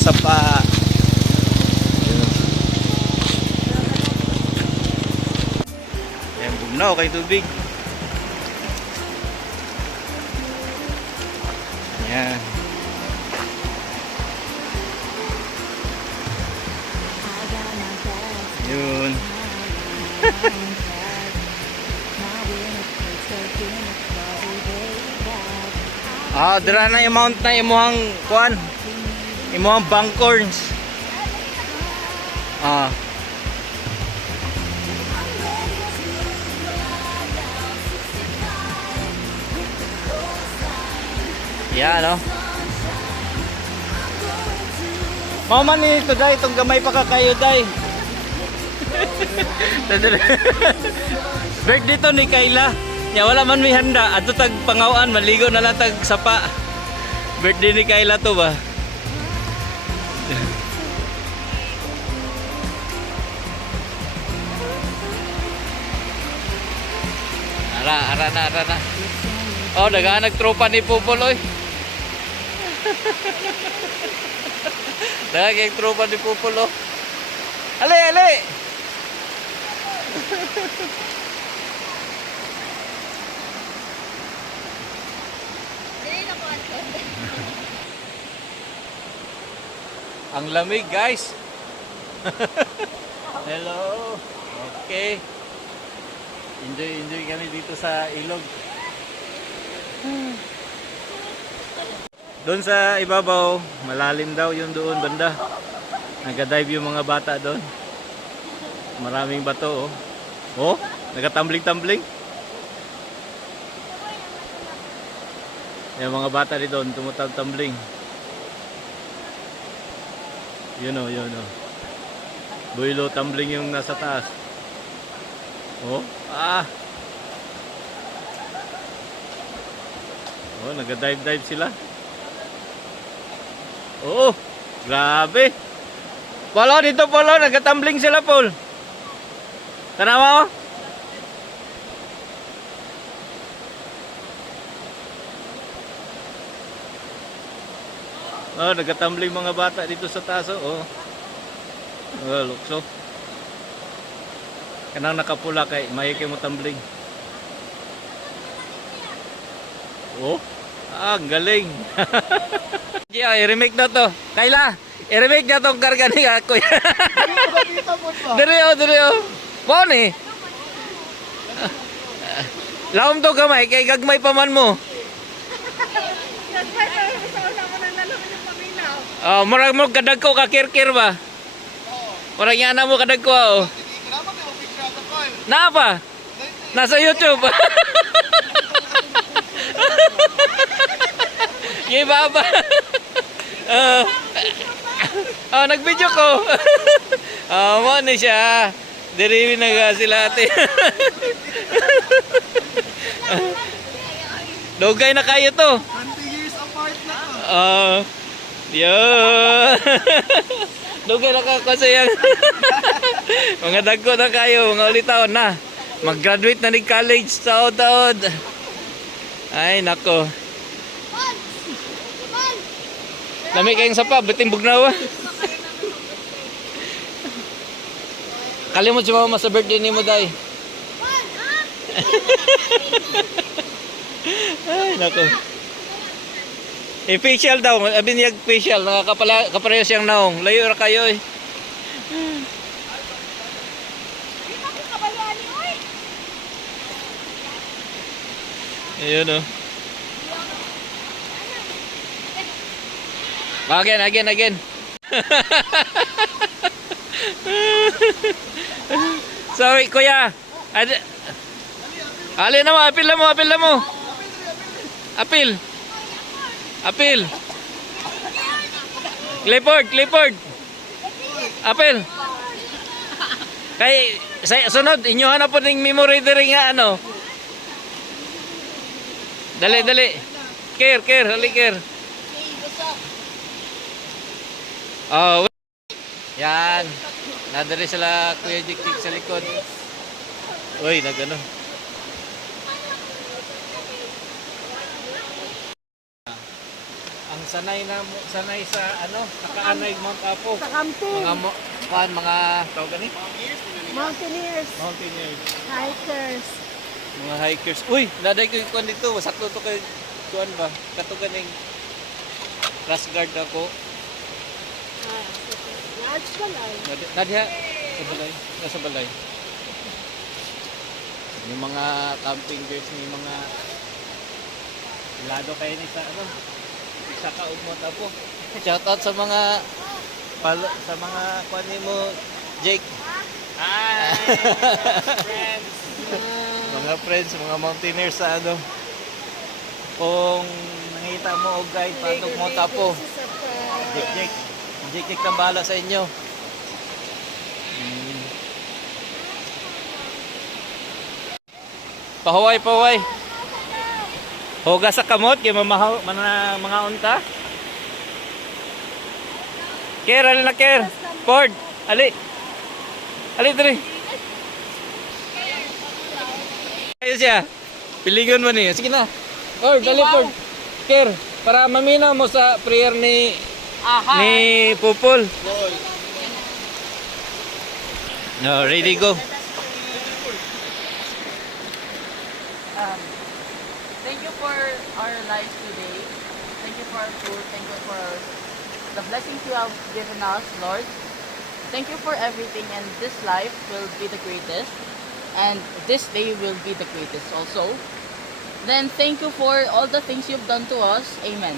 sapa. Ayan, bugnaw kay tubig. Ayan. Yun. Ah, dira na yung mount na imuhang kuan. Imuhang bangkorns. Ah. Yan, no? Mama ni ito dai, itong gamay pa ka kayo dai. Birthday to ni Kayla. Ya wala man may handa. Ato tag pangawaan, maligo na lang tag sapa. Birthday ni Kayla to ba? Ara, ara na, ara na. Oh, dagaan nagtropa ni Pupol oy. Dagaan kay tropa ni Pupol oh. Ali, ali. Ang lamig, guys. Hello. Okay. Enjoy, enjoy kami dito sa ilog. Doon sa ibabaw, malalim daw yung doon banda. Nagadive yung mga bata doon. Maraming bato oh. Oh, nagatumbling-tumbling. Yung mga bata dito doon tumutambling. Yun oh, yun oh. Builo tumbling yung nasa taas. Oh, ah. Oh, nagadive-dive sila. Oo, grabe. Polo, dito polo, nagatumbling sila, Paul. Tanawa mo? Oh, nagatumbling mga bata dito sa taso, oh. Oh, lukso. Kanang nakapula kay may kay mo tumbling. Oh, ah, ang galing. Yeah, i-remake na to. Kayla, i-remake na tong karga ni ako. Diri oh, diri oh. Mo ni. Laom to gamay kay gagmay pa man mo. Oh, murag mo kadag ko ka kirkir ba? Murag yan na mo kadag ko oh. Na pa? Nasa YouTube. Giba ba? Uh, oh, nag-video ko. oh, mo ni siya. Diri na sila ate. Dugay na kayo to. 20 years apart na to. Oh. Yun. Dugay na ka kasi yung mga dagko na kayo, mga ulitaon na. Mag-graduate na ni college taon-taon. Ay, nako. Lami kayong sapa, biting bugnawa. Kalimot si mama sa birthday ni mo, day. Ay, nako. Eh, facial daw. Abi niya facial. Nakakapala, kapareho siyang naong. Layo ra kayo eh. Ayun oh. Again, again, again. Sorry, kuya. Ad Ali na mo, apil na mo, apil na mo. Apil. Apil. Clifford, Clifford. Apil. Kay sa sunod inyo na po ning memory diri nga ano. Dali, dali. Care, care, hali care. Oh, yan. Nadali sila Kuya Jiktik sa likod. Uy, nagano. Ang ang sanay na sanay sa ano, nakaanay Mount Apo. Sa camping, Mga mo, kuan, mga tawag gani? mountaineers, Mountaineers. hikers. Mga hikers. Uy, naday ko kuan dito. Sakto to kay kuan ba? Kato ganing Rust guard ako. Ah, Large ka lang. Nad- Nadya, sa balay. Nasa balay. Yung mga camping gears ni mga lado kayo ni sa ano. Isa ka umot ako. Shout out sa mga palo, sa mga kuan ni mo Jake. Hi, friends. mga friends, mga mountaineers sa ano. Kung nakita mo og guide paano mo tapo. Jake Jake. Jake Jake bahala sa inyo. Mm. Pahuway, pahuway. Hugas sa kamot, kaya mamahaw, mana, mga unta. Ker, ali na Ker. Ford, ali. Ali, dali. Ayos siya. Piligon mo niya. Sige na. Ford, dali Ford. Ker, para mamina mo sa prayer ni ni Pupol. No, ready go. um, our lives today. Thank you for our food. Thank you for the blessings you have given us, Lord. Thank you for everything, and this life will be the greatest, and this day will be the greatest also. Then thank you for all the things you've done to us. Amen.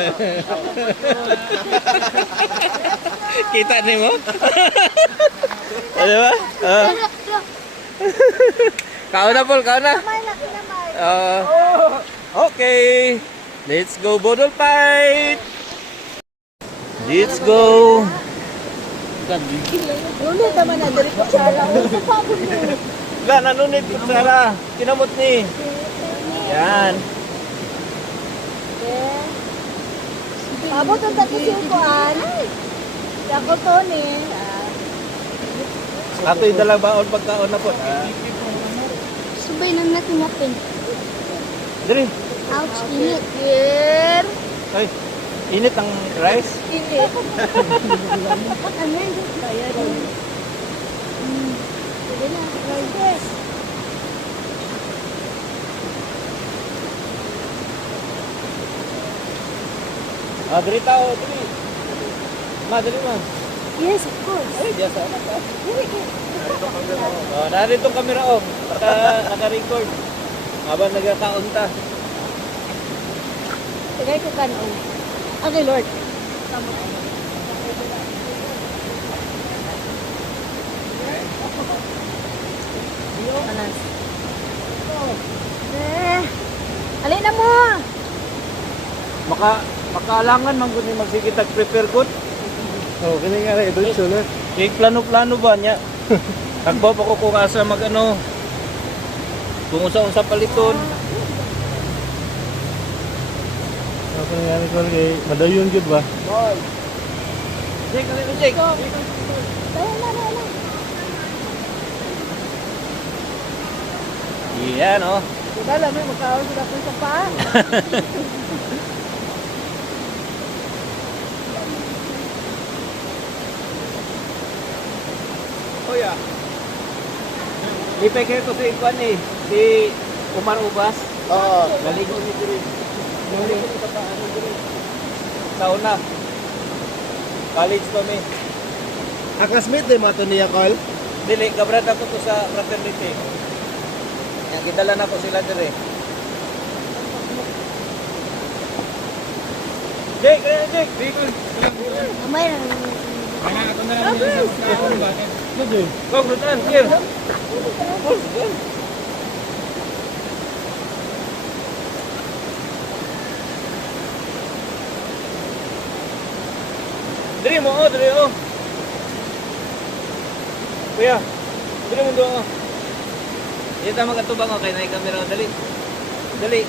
Kita ni mo? Ano ba? Ah. Kao na, Paul. Kao na. Ah, okay. Let's go, Bodol Fight! Let's go! Ngunit naman na dali ko siya lang. Sa pabo niyo. Wala, nanunit ko Sara. Kinamot ni. Yan. Pabo to dati si Kuan. Ako to ni. Ato yung dalabaon pagkaon na po. Ah. Subay nang natin Dali. Ouch, init. Gir. Ay, init ang rice. Init. Ano yun? Sige na. Yes. Ah, dali tao, dali. Ma, dali ma. Yes, of course. Ay, diya sa anak ah. Oh, narito ang camera oh. Naka, naka-record. Habang nagkakaunta. Tagay ko kanon. Okay, Lord. Alas. Eh, alin na mo. Maka makalangan man gud ni magsige tag prepare good. Oh, kani nga rin. Ito yung sulat. Kay plano-plano ba niya? Takbo pa ko kung asa mag ano. Kung usa-usa paliton. Ako nga rin ko kay madayon gud ba? Ano ito, Jake? Tayo na, na. Oh. Diba, alam mo, magkawal sila po sa paa. Oh yeah. Ipeke ko si Ikwan eh. Si Umar Ubas. Oo. Naligo ni Diri. Naligo ni Kapaano Diri. Sa una. College kami. Ang classmate din mo ito niya, Carl? Dili, kabrad ako to sa fraternity. Yang gidala na ko sila dire. Jake, kaya Jake. Mamay na. Go, Rutan, here. Diri mo, oh, diri, oh. Kuya, diri mo doon, oh. Dito tayo magkatubang, oh, kay na kamera, oh. dali. Dali.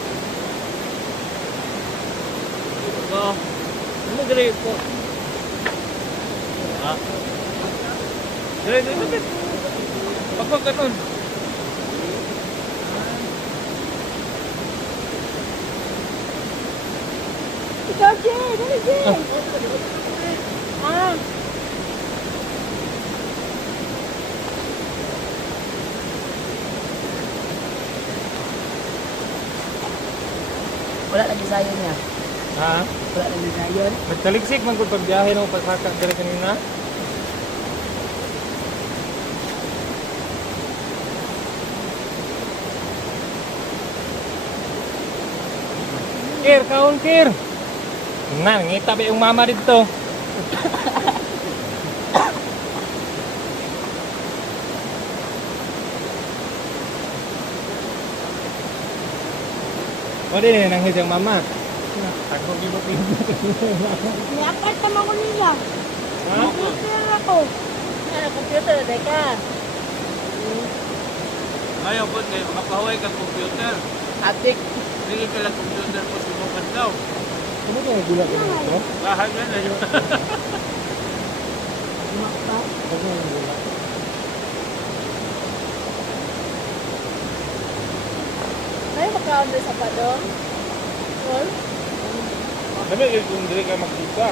Oh. Ano diri po? Ah. Dali, dali, dali. Pagpag ka nun. Ikaw, Jay. Dali, Jay. Ah. Wala lagi sayo niya. Ha? Wala lagi sayon. Nagtaligsik man ko pagbiyahe ng pasaka dire kanina. Kaon Kir. Na, ngita ba yung mama dito? O din, nangis yung mama. Takbo gibot May apart naman ko nila. Ha? Computer ako. Ano, computer, teka. Ngayon po, ngayon, makahuay ka computer. Atik. Hindi ka lang computer po daw. Ano ka nagulak ko dito? Bahay na na yun. Ano ka nagulak? Ay, magkaon sa padong. Well, Dami yun kung dili ka magkita.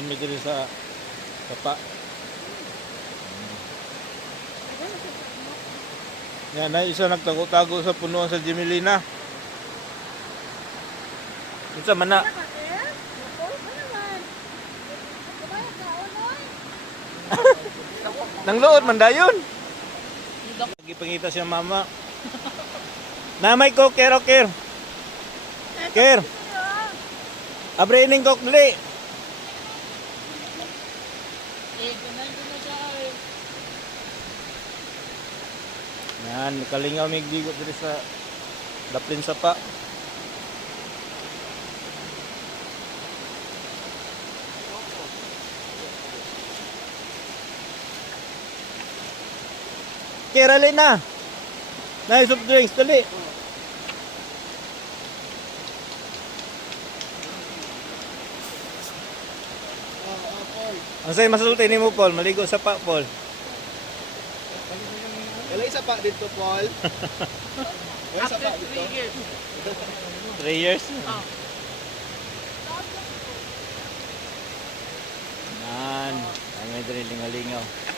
Noon mi diri sa kapa. Yan na isa nagtago-tago sa punuan sa Jimelina. Unsa man na? Nang lood man dayon. Gipangita siya mama. Namay ko kero ker. Ker. Abrining kok dili. Yan, kalingaw mig digo diri sa daplin sa pa. Kerali na. Nice soft drinks, dali. Ang sa'yo masulti mo, Paul. Maligo sa pa, Paul. Wala isa pa dito, Paul. Wala isa pa dito. Three years? Yan. Ay, may dinilingalingaw. Ay,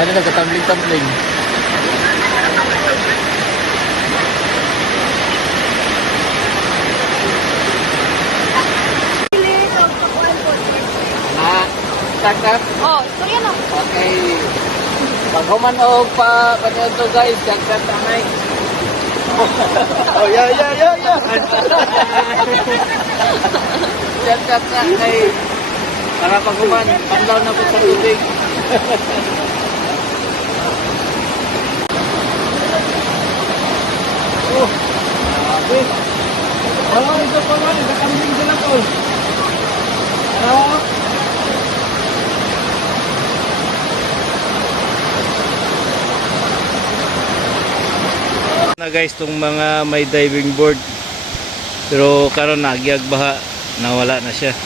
Ayun na, katumbling-tumbling. Ah, sakap? Oh, so yan o. Okay. Pag human o pa, panood to guys, sakap na may. oh, yeah, yeah, yeah, yeah. Sakap na kay para pag human, pandaw na po sa tubig. Ano ito pa nga, nakakambing sila po. Ano? na guys tong mga may diving board pero karon nagyag baha nawala na siya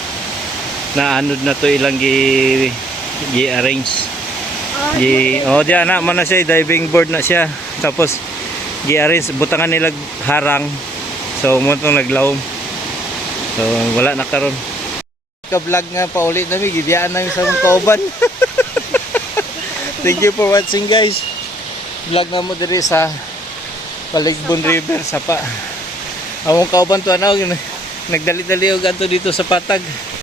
naanod na to ilang gi gi arrange gi oh diyan na man na siya diving board na siya tapos gi arrange butangan nila harang. So mo tong naglawom so wala na karon. Ka vlog nga pa ulit nami gidiyaan namin sa mong kauban. Thank you for watching guys. Vlog na mo diri sa Paligbon River sa pa. Among kauban to ano nagdali-dali og adto dito sa Patag.